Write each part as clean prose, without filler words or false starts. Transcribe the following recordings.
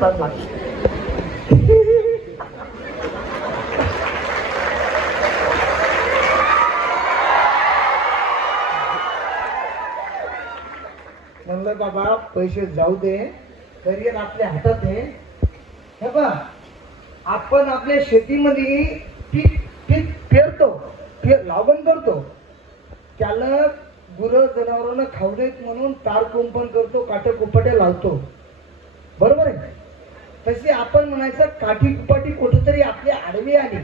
हातात लागते. म्हणलं बाबा पैसे जाऊ दे, करिअर आपल्या हातात आहे. हे बा, आपण आपल्या शेतीमध्ये पीक पीक पेरतो, लागवण करतो, त्याला गुरं जनावरांना खाऊ देत म्हणून तार कुंपण करतो, काटे कुपाटे लावतो, बरोबर आहे. तशी आपण म्हणायचं काठी कुपाटी कुठेतरी आपली आडवी आली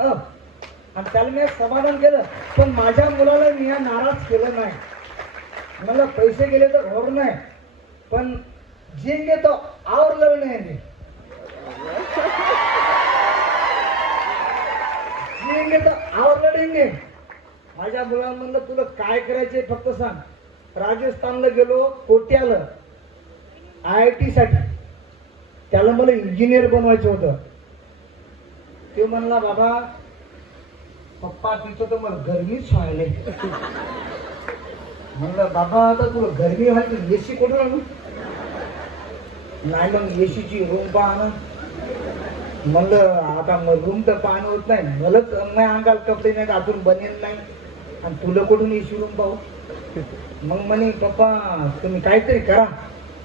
आणि त्याला मी समाधान केलं. पण माझ्या मुलाला मी नाराज केलं नाही. मला पैसे गेले तर होर नाही, पण जिंगे तो और लढणे जिंगे तो और लढेंगे. माझ्या मुलाला म्हणलं तुला काय करायचे फक्त सांग. राजस्थानला गेलो कोट्याला IIT साठी. त्याला मला इंजिनियर बनवायचं होतं. ते म्हणला बाबा पप्पा तिथं तर मला गरमीच व्हायला. म्हणलं बाबा आता तुला गरमी व्हायची एसी कुठून आणू. नाही मग एसीची रूम पाहणं. म्हणलं आता मग रूम तर पाहणं होत नाही, मलाच नाही अंगाला कपडे नाही, आतून बनेल नाही, आणि तुला कुठून एसी रूम पाहू. मग म्हणे पप्पा तुम्ही काहीतरी करा.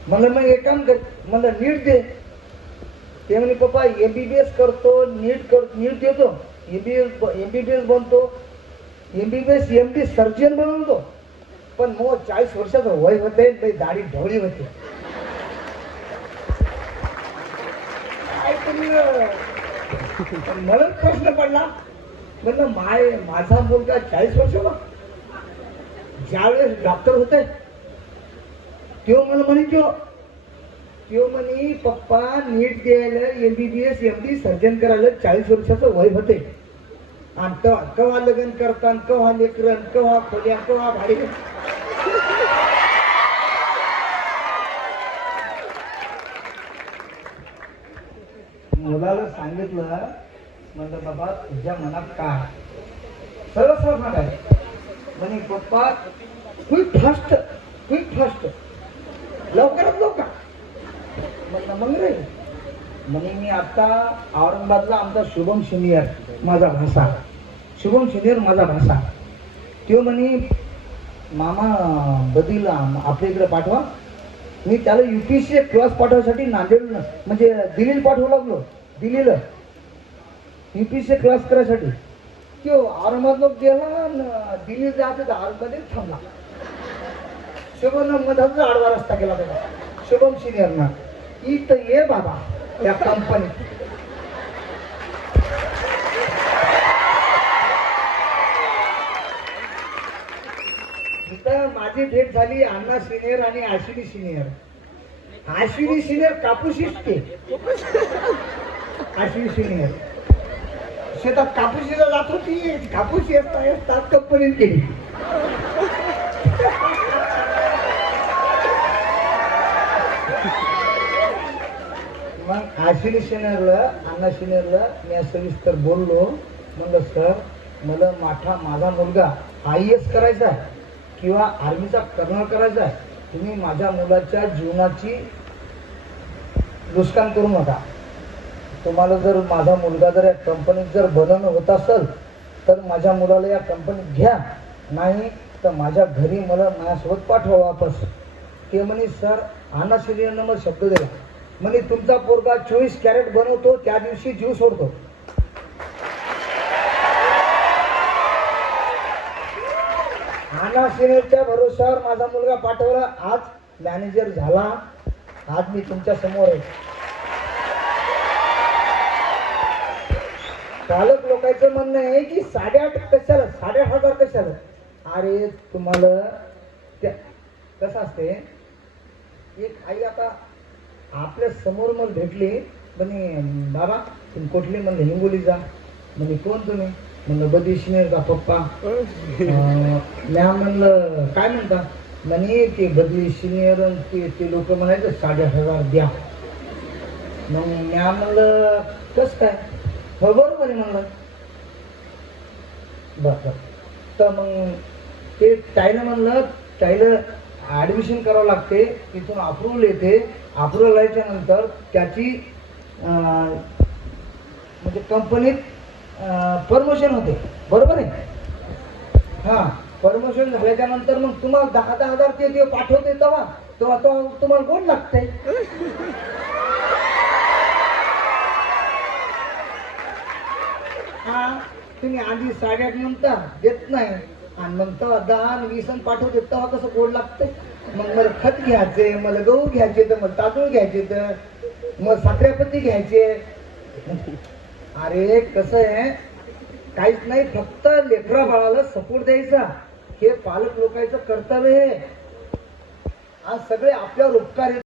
म्हणलं मग एक काम कर, म्हणलं नीट दे. ते म्हणे पप्पा MBBS करतो, नीट देतो, MBBS बनतो, MBBS MD सर्जन बनवतो. पण मग 40 वर्षाचं वय होते, दाढी ढवळी होते. मला प्रश्न पडला. म्हणलं माझा मुलगा 40 वर्षाला ज्यावेळेस डॉक्टर होते तो मला म्हणे तो म्हणे पप्पा नीट द्यायला MBBS MD सर्जन करायला 40 वर्षाचं वय होते. आणि कवा लग्न करता, कवा लेकरन, कवा खोल्या, कवा भाडी. मुलाला सांगितलं, म्हणलं बाबा तुझ्या मनात काय. सरळ सांगायचं. म्हणे पप्पा क्विक फास्ट लवकरात लवकर. म्हणलं मग रे. म्हणे मी आता औरंगाबादला आमचा शुभम सिनियर माझा भाषा, शुभम सिनियर माझा भाषा. तो म्हणे मामा बदलीला आपल्या इकडे पाठवा. मी त्याला UPSC क्लास पाठवायसाठी नांदेड म्हणजे दिल्लीला पाठवू लागलो. दिल्लीला UPSC क्लास करायसाठी. तो औरंगाबादला गेला, दिल्लीला जायचं तर औरंगाबाद थांबला. शुभम मधाचा आडवा रस्ता केला त्याला शुभम सिनियरना. इथं ये बाबा या कंपनीत. माझी भेट झाली अण्णा सिनियर आणि अश्विनी सिनियर. अश्विनी सिनियर कापूस इष्टे, अश्विनी सिनियर शेतात कापूस जात होती. कापूस येतात कंपनीत गेली. मग अश्विनी सिनियरला अण्णा सिनियरला मी सविस्तर बोललो. म्हणलं सर मला माझा मुलगा IAS करायचा किंवा आर्मीचा कर्नल करायचा आहे. तुम्ही माझ्या मुलाच्या जीवनाची नुकसान करू नका. तुम्हाला जर माझा मुलगा जर या कंपनीत जर बनवणं होत असेल तर माझ्या मुलाला या कंपनीत घ्या, नाही तर माझ्या घरी मला माझ्यासोबत पाठवा वापस. ते म्हणे सर अण्णा सिनियरनं मला शब्द दिला. म्हणे तुमचा पोरगा 24 कॅरेट बनवतो त्या दिवशी जीव सोडतो. अण्णा सिनियरच्या भरोशावर माझा मुलगा पाठवला. आज मॅनेजर झाला. आज मी तुमच्या समोर आहे. चालक लोकांचं म्हणणं आहे की 8.5 कशाला, 8.5 कशाला. अरे तुम्हाला कसं असते, एक आई आता आपल्या समोर मला भेटली. म्हणे बाबा तुम्ही कुठले. म्हणलं हिंगोली जा. म्हणे कोण तुम्ही. म्हणलं बदी सिनियरचा पप्पा. म्या म्हणलं काय म्हणता. म्हणे ते बदली सिनियर ते लोक म्हणायचं 8.5 द्या. मग म्या म्हणलं कस काय. हो बरोबर आहे म्हणलं. बरं तर मग ते ताईनं म्हणलं ताईला ॲडमिशन करावं लागते, तिथून अप्रुव्हल येते, अप्रुव्हल आल्याच्या नंतर त्याची म्हणजे कंपनीत प्रमोशन होते, बरोबर आहे. हां, प्रमोशन झाल्याच्या नंतर मग तुम्हाला 10,000 ते पाठवते, तेव्हा तेव्हा तुम्हाला गोड लागते. हा, तुम्ही आधी 8.5 म्हणता, देत नाही, आणि मग तेव्हा 10 आणि 20 पाठवते, तेव्हा कसं गोड लागते. मग मला खत घ्यायचे, मला गहू घ्यायचे, तर मला तांदूळ घ्यायचे, तर मग साखरेपत्ती घ्यायचे. अरे कसं आहे, काहीच नाही, फक्त लेकरा बाळाला सपोर्ट द्यायचा, हे पालक लोकांचं कर्तव्य आहे. आज सगळे आपल्यावर उपकार